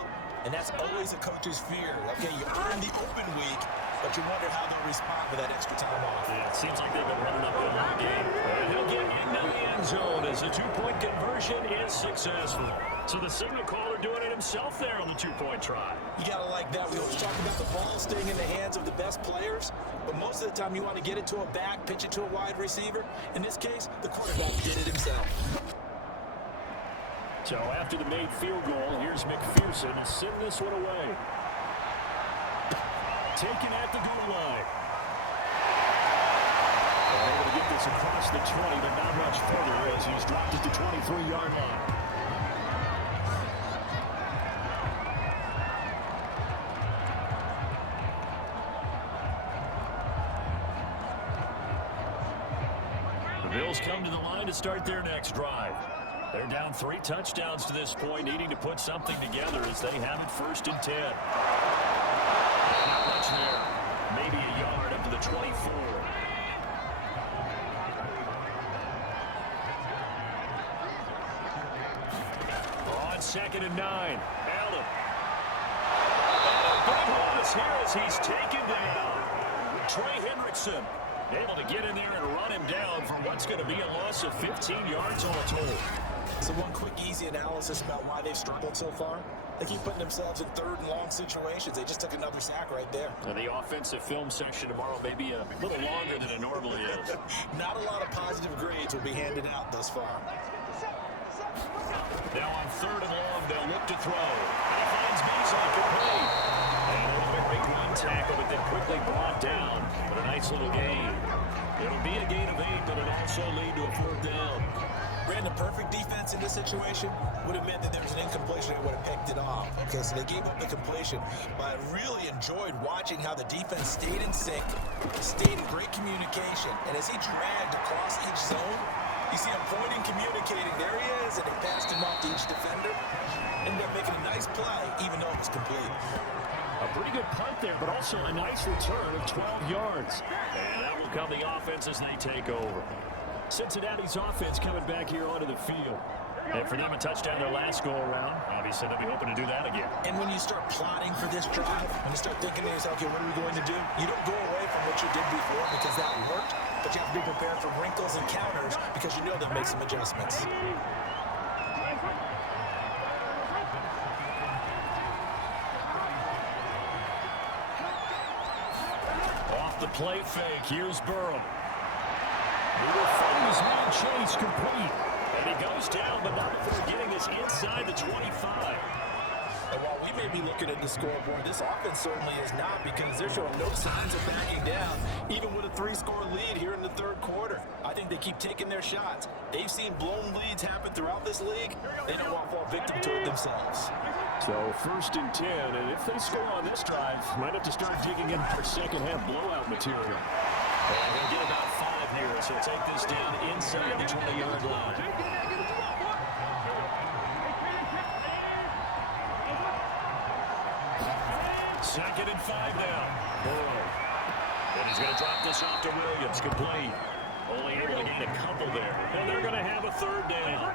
And that's always a coach's fear. Okay, you earn the open week, but you wonder how they'll respond with that extra time off. Yeah, it seems like they've been running up the whole game. And he'll get into the end zone as the 2-point conversion is successful. So the signal caller doing it himself there on the 2-point try. You got to like that. We always talk about the ball staying in the hands of the best players, but most of the time you want to get it to a back, pitch it to a wide receiver. In this case, the quarterback did it himself. So after the made field goal, here's McPherson to send this one away. Taken at the goal line. Able to get this across the 20, but not much further as he's dropped at the 23-yard line. Bills come to the line to start their next drive. They're down 3 touchdowns to this point, needing to put something together as they have it 1st and 10. Not much there. Maybe a yard up to the 24. On 2nd and 9. Allen. Big loss here as he's taken down. Trey Hendrickson able to get in there and run him down for what's going to be a loss of 15 yards all told. So one quick, easy analysis about why they've struggled so far. They keep putting themselves in 3rd and long situations. They just took another sack right there. And the offensive film session tomorrow may be a little longer than it normally is. Not a lot of positive grades will be handed out thus far. Now on 3rd and long, they'll look to throw. And he finds Mason complete. And a very run tackle, but then quickly brought down. But a nice little gain. It'll be a gain of 8, but it'll also lead to a 4th down. Brandon, perfect defense in this situation would have meant that there was an incompletion that would have picked it off. Okay, so they gave up the completion, but I really enjoyed watching how the defense stayed in sync, stayed in great communication, and as he dragged across each zone, you see him pointing, communicating. There he is, and he passed him off to each defender. Ended up making a nice play, even though it was complete. A pretty good punt there, but also a nice return of 12 yards. And that will come the offense as they take over. Cincinnati's offense coming back here onto the field. And for them, a touchdown their last go-around. Obviously, they'll be hoping to do that again. And when you start plotting for this drive, when you start thinking to yourself, okay, what are we going to do? You don't go away from what you did before because that worked, but you have to be prepared for wrinkles and counters because you know they'll make some adjustments. Off the play fake, here's Burrow. He will find his man chase complete. And he goes down, but not before getting this inside the 25. And while we may be looking at the scoreboard, this offense certainly is not because they're showing no signs of backing down, even with a 3-score lead here in the 3rd quarter. I think they keep taking their shots. They've seen blown leads happen throughout this league. They don't want to fall victim to it themselves. So 1st and 10, and if they score on this drive, might have to start digging in for second-half blowout material. And they'll get about 5 here, so take this down inside the 20-yard line. 2nd and 5 now. Burrow. And he's going to drop this off to Williams. Complete. Only able to gain a couple there. And they're going to have a 3rd down.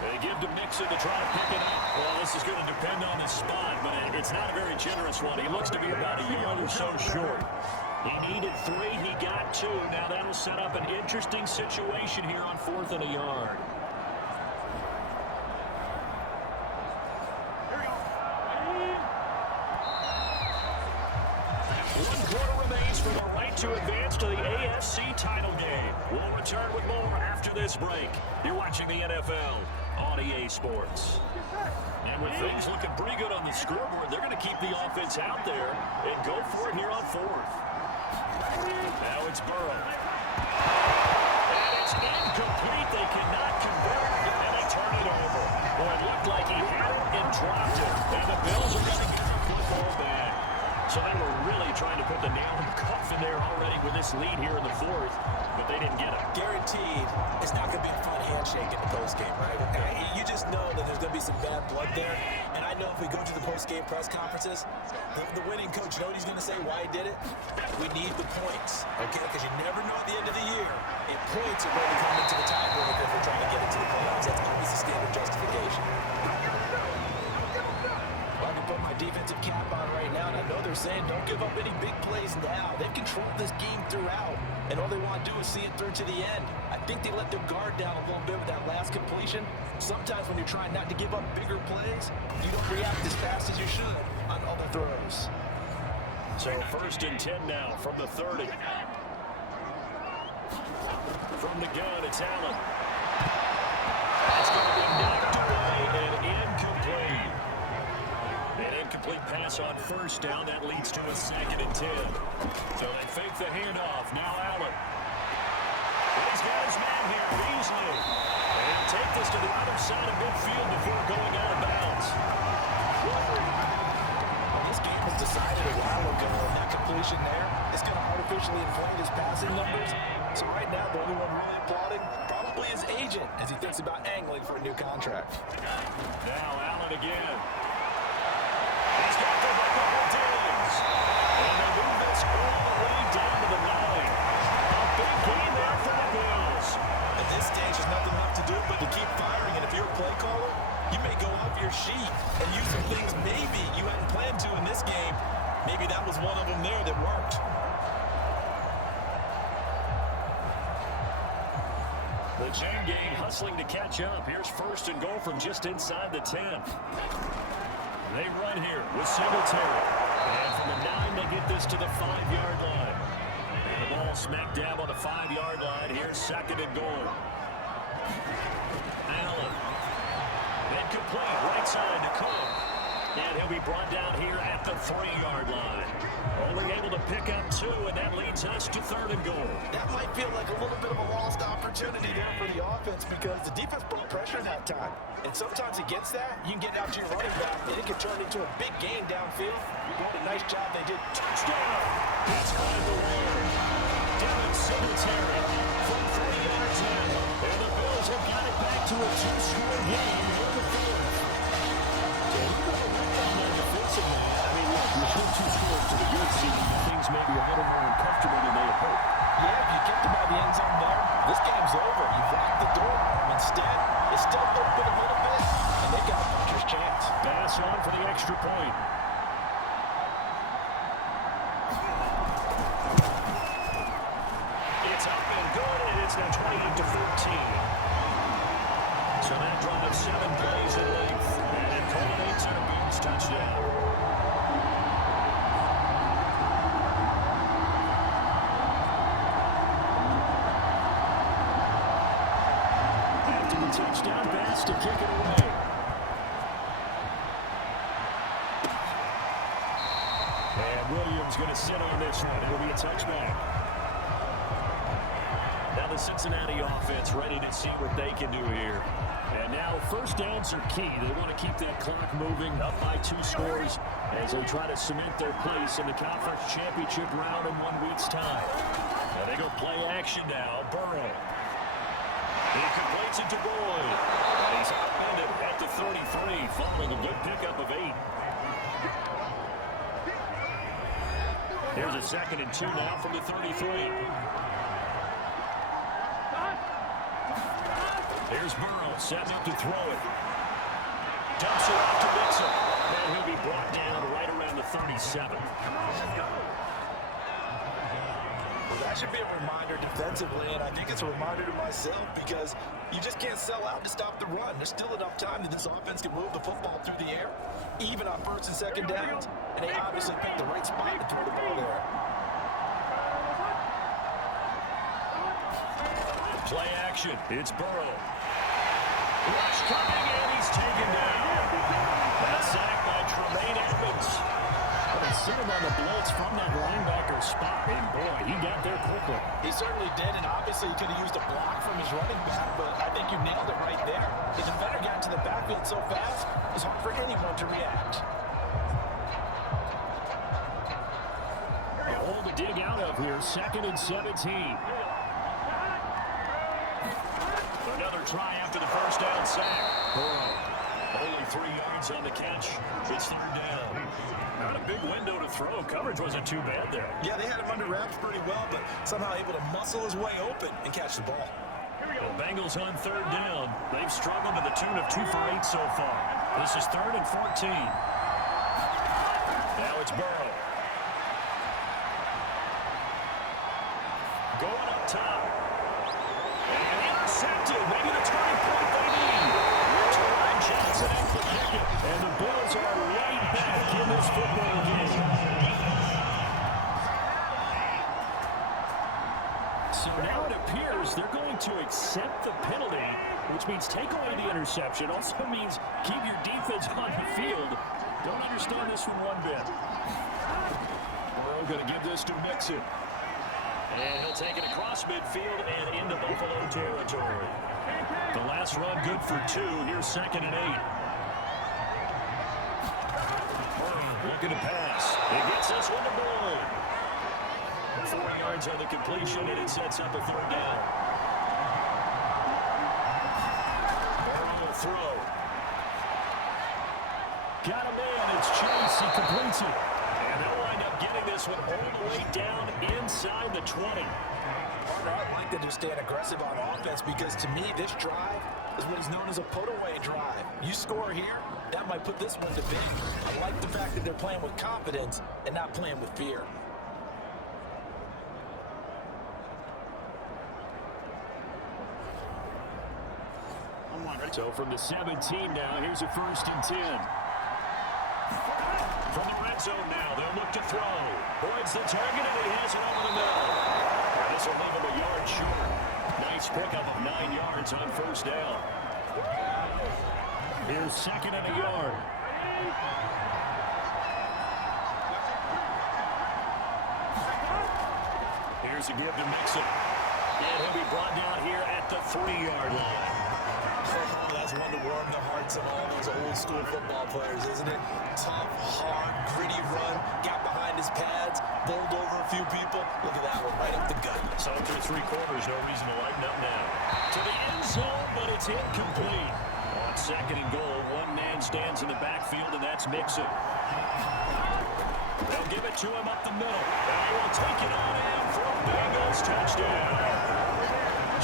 They give to Mixon to try to pick it up. Well, this is going to depend on his spot, but it's not a very generous one. He looks to be about a yard or so short. He needed 3. He got 2. Now that'll set up an interesting situation here on 4th and a yard. To advance to the AFC title game. We'll return with more after this break. You're watching the NFL on EA Sports. And with things looking pretty good on the scoreboard, they're going to keep the offense out there and go for it here on 4th. Now it's Burrow. And it's incomplete. They cannot convert it, and they turn it over. Well, it looked like he had it and dropped it. And the Bills are going to get a football back. So they were really trying to put the nail in the coffin there already with this lead here in the 4th, but they didn't get it. Guaranteed, it's not going to be a fun handshake in the postgame, right? You just know that there's going to be some bad blood there, and I know if we go to the postgame press conferences, the winning coach, you know what he's going to say, why he did it? We need the points, okay? Because you never know at the end of the year if points are going to come into the tiebreaker if we're trying to get into the playoffs. That's always the standard justification. I can put my defensive cap on right now, and I know they're saying don't give up any big plays now. They've controlled this game throughout, and all they want to do is see it through to the end. I think they let their guard down a little bit with that last completion. Sometimes when you're trying not to give up bigger plays, you don't react as fast as you should on other throws. So 1st and 10 now from the 30. From the gun, it's Allen. It's going to be knocked away and incomplete. An incomplete pass on 1st down. That leads to a 2nd and 10. So they fake the handoff. Now Allen. He's got his man here, Beasley. And he'll take this to the other side of midfield before going out of bounds. This game was decided a while ago, and that completion there, artificially inflate his passing numbers. So right now, the only one really applauding probably his agent as he thinks about angling for a new contract. Now Allen again. He's got the couple dings. And they move this all the way down to the line. A big game there for the Bills. At this stage, there's nothing left to do but to keep firing. And if you're a play caller, you may go off your sheet and use some things maybe you hadn't planned to in this game. Maybe that was one of them there that worked. The chain gang hustling to catch up. Here's first and goal from just inside the 10. They run here with Singletary. And from the 9, they get this to the 5-yard line. And the ball smack dab on the 5-yard line. Here's second and goal. Allen. Incomplete. Right side to Cook. And he'll be brought down here at the 3-yard line. Only able to pick up 2, and that leads us to third and goal. That might feel like a little bit of a lost opportunity there for the offense because the defense brought pressure in that time. And sometimes against that, you can get out to your running back, and it can turn into a big gain downfield. What a nice job they did. Touchdown! It's going to win. Devin Singletary from 30 yards in. And the Bills have got it back to a 2-score game in the fourth. So you got to look on that defensive man. I mean, look, you shoot 2 scores to the good seed. Things may be a little more uncomfortable than they had hoped. Yeah, if you kept them by the end zone there, this game's over. You've locked the door. Instead, it's still open a little bit, and they got a puncher's chance. Pass on for the extra point. It's up and good, and it's now 28-14. So that drive 7 plays in length, and it culminates in a Bills touchdown. After the touchdown pass to kick it away. And Williams going to sit on this one. It'll be a touchback. Now the Cincinnati offense ready to see what they can do here. And now first downs are key. They want to keep that clock moving up by 2 scores as they try to cement their place in the conference championship round in 1 week's time. Now they go play action now. Burrow. He completes it to Boyd. He's upended at the 33, following a good pickup of 8. Here's a 2nd and 2 now from the 33. Here's Burrow setting up to throw it. Dumps it off to Mixon. And he'll be brought down right around the 37. Well, that should be a reminder defensively, and I think it's a reminder to myself because you just can't sell out to stop the run. There's still enough time that this offense can move the football through the air, even on 1st and 2nd downs, and they obviously picked the right spot to throw the ball there. Play action. It's Burrow. Rush coming, and he's taken down. That's sacked by Tremaine Edmonds. They sent him on the blitz from that linebacker spot, and boy, he got there quickly. He certainly did, and obviously he could have used a block from his running back, but I think you nailed it right there. The defender got to the backfield so fast, it was hard for anyone to react. A hole to dig out of here, 2nd and 17. Another try after the first down sack. Burrow, only 3 yards on the catch. It's 3rd down. Not a big window to throw. Coverage wasn't too bad there. Yeah, they had him under wraps pretty well, but somehow able to muscle his way open and catch the ball. The Bengals on 3rd down. They've struggled to the tune of 2 for 8 so far. This is 3rd and 14. Now it's Burrow. Going up top. And intercepted. Maybe the turning point they need. Terron Johnson at the kick. And the Bills are right back in this football game. So now it appears they're going to accept the penalty, which means take away the interception. Also means keep your defense on the field. Don't understand this one one bit. Burrow going to give this to Mixon. And he'll take it across midfield and into Buffalo territory. The last run good for 2. Here's 2nd and 8. Burrow looking to pass. He gets this one to Boyd. 4 yards on the completion, and it sets up a 3rd down. Burrow will throw. Got him in. It's Chase. He completes it. And they'll wind up getting this one all the way down inside the 20. I'd like to just stand aggressive on offense because to me, this drive is what is known as a put-away drive. You score here, that might put this one to bed. I like the fact that they're playing with confidence and not playing with fear. So from the 17 now, here's a 1st and 10. From the red zone now, they'll look to throw. Boyd's the target, and he has it over the middle. This will leave him a yard short. Nice pickup of 9 yards on 1st down. Here's 2nd and a yard. Here's a give to Mixon. And he'll be brought down here at the 3-yard line. That's one to warm the hearts of all those old school football players, isn't it? Tough, hard, gritty run, got behind his pads, bowled over a few people. Look at that one, right up the gut. So through 3 quarters, no reason to lighten up now. To the end zone, but it's incomplete. On 2nd and goal, one man stands in the backfield, and that's Mixon. They'll give it to him up the middle. And he will take it on in for a Bengals touchdown.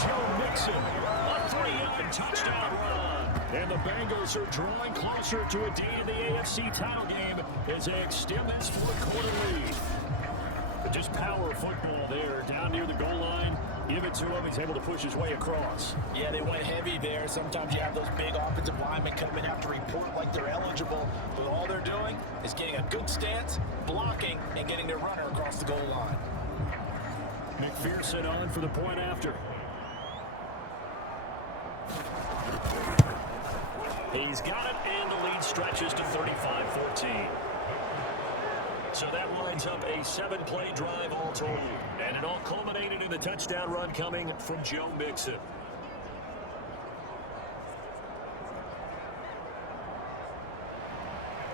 Joe Mixon, a 3-yard touchdown run. And the Bengals are drawing closer to a day in the AFC title game as they extend this 4-quarter lead. But just power football there, down near the goal line. Give it to him. He's able to push his way across. Yeah, they went heavy there. Sometimes you have those big offensive linemen come in, have to report like they're eligible. But all they're doing is getting a good stance, blocking, and getting their runner across the goal line. McPherson on for the point after. He's got it, and the lead stretches to 35-14. So that lines up a 7-play drive all told. And it all culminated in the touchdown run coming from Joe Mixon.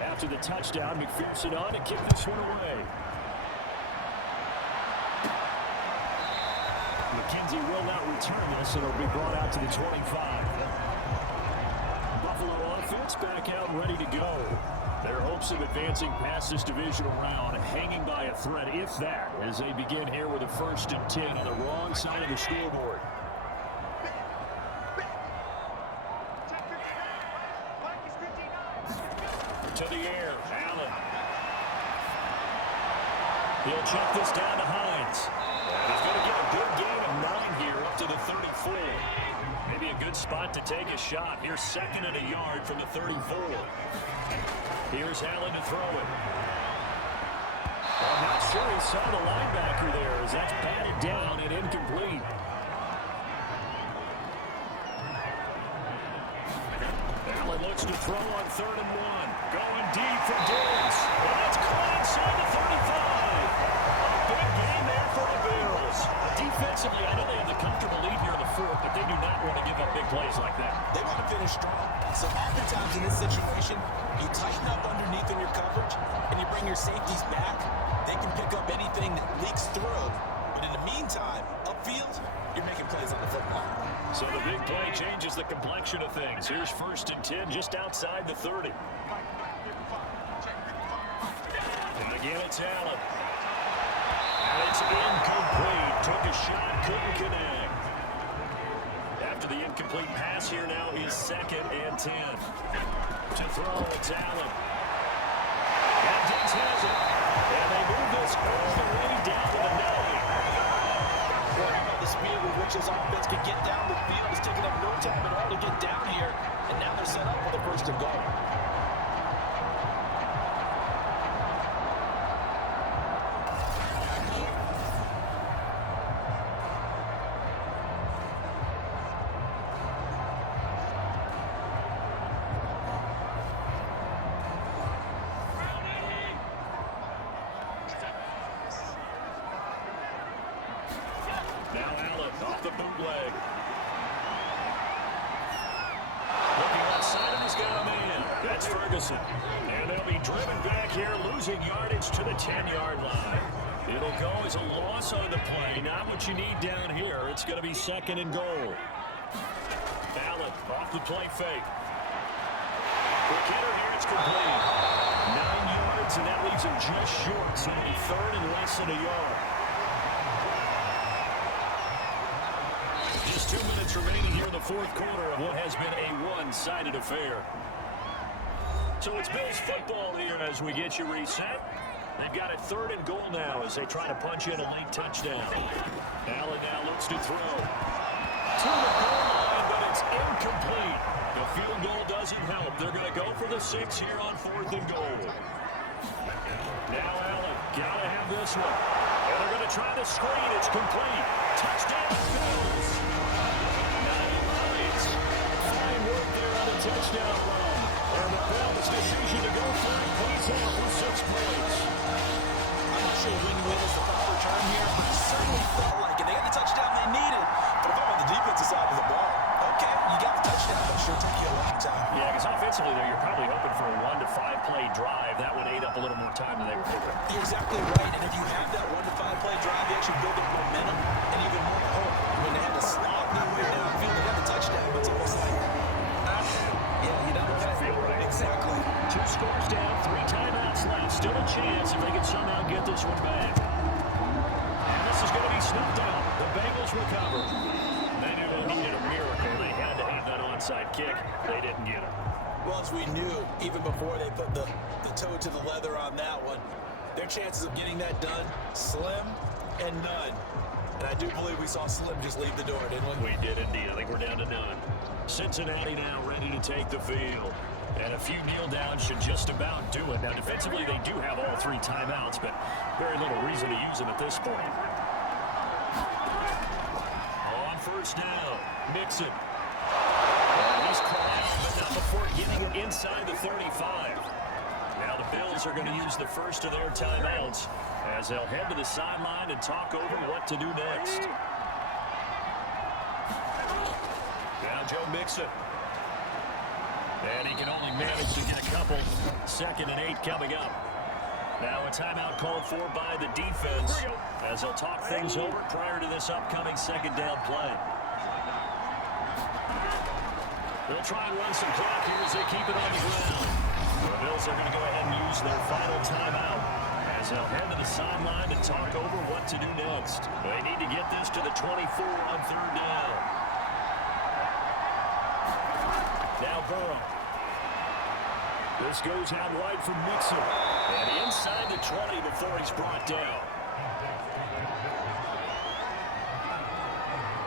After the touchdown, McPherson on to kick this one away. McKenzie will not return this, and it'll be brought out to the 25. Buffalo offense back out ready to go. Their hopes of advancing past this divisional round hanging by a thread, if that, as they begin here with a 1st and 10 on the wrong side of the scoreboard. To the air, Allen. He'll check this down to Hines. And he's going to get a good gain of 9 here up to the 34. Maybe a good spot to take a shot. Here's 2nd and a yard from the 34. Here's Allen to throw it. I'm not sure he saw the linebacker there as that's batted down and incomplete. Allen looks to throw on 3rd and 1. Going deep for Diggs. And that's caught inside the 35. A big game there for the Bills. Defensively, I know they have the comfortable lead here in the 4th, but they do not want to give up big plays like that. They want to finish strong. So oftentimes in this situation, you tighten up underneath in your coverage, and you bring your safeties back. They can pick up anything that leaks through. But in the meantime, upfield, you're making plays on the football. So the big play changes the complexion of things. Here's 1st and 10 just outside the 30. And again, it's Allen. And it's incomplete. Took a shot, couldn't connect. After the incomplete pass here now is 2nd and 10. To throw, it's Allen. And Diggs has it. And they move this all the way down to the 9. Well, you know, the speed with which this offense can get down the field is taking up no time at all to get down here. And now they're set up for the 1st and goal. Now Allen off the bootleg. Looking outside and he's got a man. That's Ferguson. And they'll be driven back here, losing yardage to the 10-yard line. It'll go as a loss on the play. Not what you need down here. It's going to be 2nd and goal. Allen off the play fake. Quick hitter here. It's complete. 9 yards, and that leaves him just short. So 3rd and less than a yard. Just 2 minutes remaining here in the 4th quarter of what has been a one-sided affair. So it's Bills football here as we get you reset. They've got a 3rd and goal now as they try to punch in a late touchdown. Allen now looks to throw. To the goal line, but it's incomplete. The field goal doesn't help. They're going to go for the 6 here on 4th and goal. Now Allen, got to have this one. And they're going to try the screen. It's complete. Touchdown Bills. 9 points. Fine work there on the touchdown run. And the Bills' decision to go for it pays off with 6 points. I'm not sure win-win is the proper term here, but it certainly felt like it. They got the touchdown they needed. But if I'm on the defensive side of the ball, okay, you got the touchdown, but sure take you a long time. Yeah, because offensively there, you're probably hoping for a 1 to 5 play drive. That would eat up a little more time than they were hoping. You're exactly right, and if you have that 1 to 5 play drive, you actually build up momentum and even more hope. When they had to slog their way downfield, they got the touchdown, but it's almost like, yeah, you know, Doesn't feel right. Exactly. 2 scores down, 3 timeouts left. Still a chance if they can somehow get this one back. And this is going to be snuffed out. The Bengals recover. They knew they needed a miracle. They had to have that onside kick. They didn't get it. Well, as we knew, even before they put the toe to the leather on that one, their chances of getting that done, slim and none. And I do believe we saw Slim just leave the door, didn't we? We did indeed. I think we're down to none. Cincinnati now ready to take the field. And a few kneel downs should just about do it. Now, defensively, they do have all 3 timeouts, but very little reason to use them at this point. On 1st down, Mixon. And he's caught, but not before getting inside the 35. Now the Bills are going to use the first of their timeouts as they'll head to the sideline and talk over what to do next. Now Joe Mixon. And he can only manage to get a couple. 2nd and 8 coming up. Now a timeout called for by the defense as they'll talk things over prior to this upcoming 2nd down play. They'll try and run some clock here as they keep it on the ground. The Bills are going to go ahead and use their final timeout as they'll head to the sideline and talk over what to do next. They need to get this to the 24 on 3rd down. Now Burrow. This goes out wide for Mixon. And inside the 20 before he's brought down.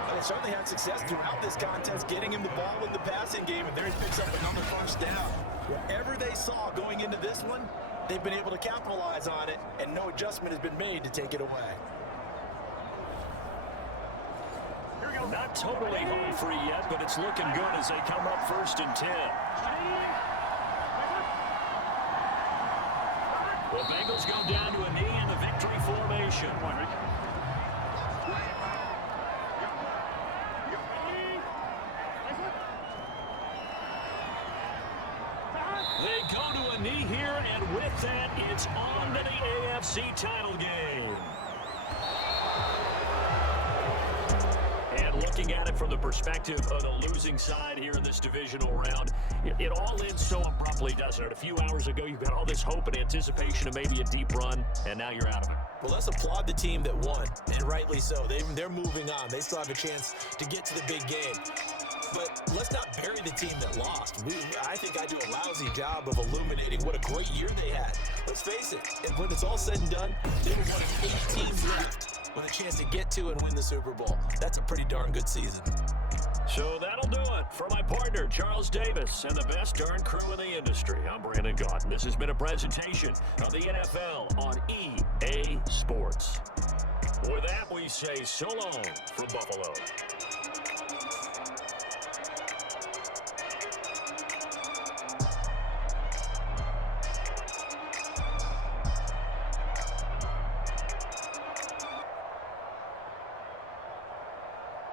Well, they certainly had success throughout this contest, getting him the ball in the passing game, and there he picks up another 1st down. Wherever they saw going into this one, they've been able to capitalize on it, and no adjustment has been made to take it away. Not totally home free yet, but it's looking good as they come up 1st and 10. The Bengals go down to a knee in the victory formation. They go to a knee here, and with that, it's on to the AFC title game. And looking at it from the perspective of the losing side here in this divisional round, it all ends so abruptly, doesn't it? A few hours ago, you've got all this hope and anticipation of maybe a deep run, and now you're out of it. Well, let's applaud the team that won, and rightly so. They're moving on. They still have a chance to get to the big game. But let's not bury the team that lost. I think I do a lousy job of illuminating what a great year they had. Let's face it, and when it's all said and done, they were one of 8 teams left with a chance to get to and win the Super Bowl. That's a pretty darn good season. So that'll do it for my partner, Charles Davis, and the best darn crew in the industry. I'm Brandon Gott. This has been a presentation of the NFL on EA Sports. With that, we say so long from Buffalo.